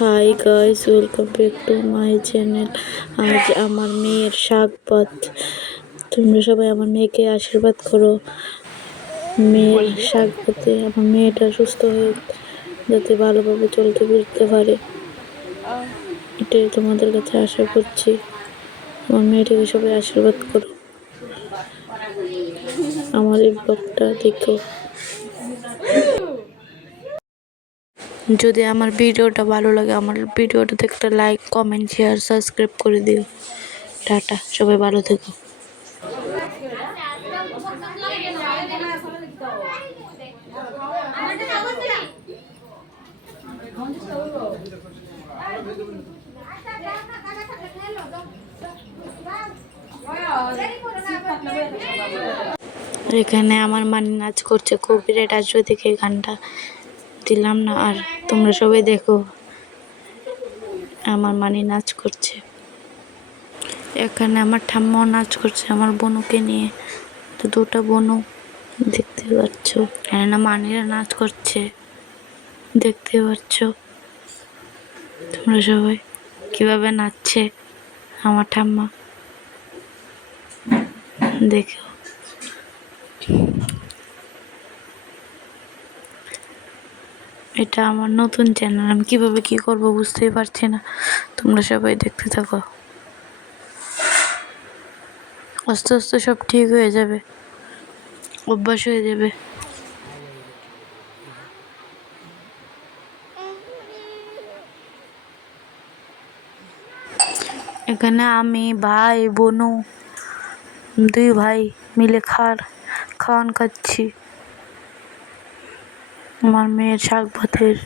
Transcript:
Hi guys, welcome back to my channel. আজ আমার মেয়ের শাক ভাত। তোমরা সবাই আমার মেয়েকে আশীর্বাদ করো। মেয়ের শাক ভাতে আমার মেয়েটা সুস্থ হয়ে যাতে ভালোভাবে চলতে ফিরতে পারে, এটাই তোমাদের কাছে আশা করছি। আমার মেয়েটাকে সবাই আশীর্বাদ করো। আমার এই ব্লগটা দেখো। যদি আমার ভিডিওটা ভালো লাগে, আমার ভিডিওটাতে একটা লাইক, কমেন্ট, শেয়ার, সাবস্ক্রাইব করে দিও। টাটা, সবাই ভালো থেকো। এখানে আমার মানি নাচ করছে, কপিরাইট আসবে দেখে গানটা দিলাম না। আর তোমরা সবাই দেখো, আমার মানি নাচ করছে। এখানে আমার ঠাম্মাও নাচ করছে আমার বোনুকে নিয়ে। তো দুটা বোনু দেখতে পাচ্ছ, এখানে মানিরা নাচ করছে, দেখতে পাচ্ছ তোমরা সবাই কিভাবে নাচছে আমার ঠাম্মা, দেখো। এটা আমার নতুন চ্যানেল, আমি কিভাবে কি করব বুঝতেই পারছি না। তোমরা সবাই দেখতে থাকো, আস্তে আস্তে সব ঠিক হয়ে যাবে, অভ্যাস হয়ে যাবে। এখানে আমি, ভাই, বোনু, দুই ভাই মিলে খাওয়ান খাচ্ছি আমার মেয়ের শাক ভাতের।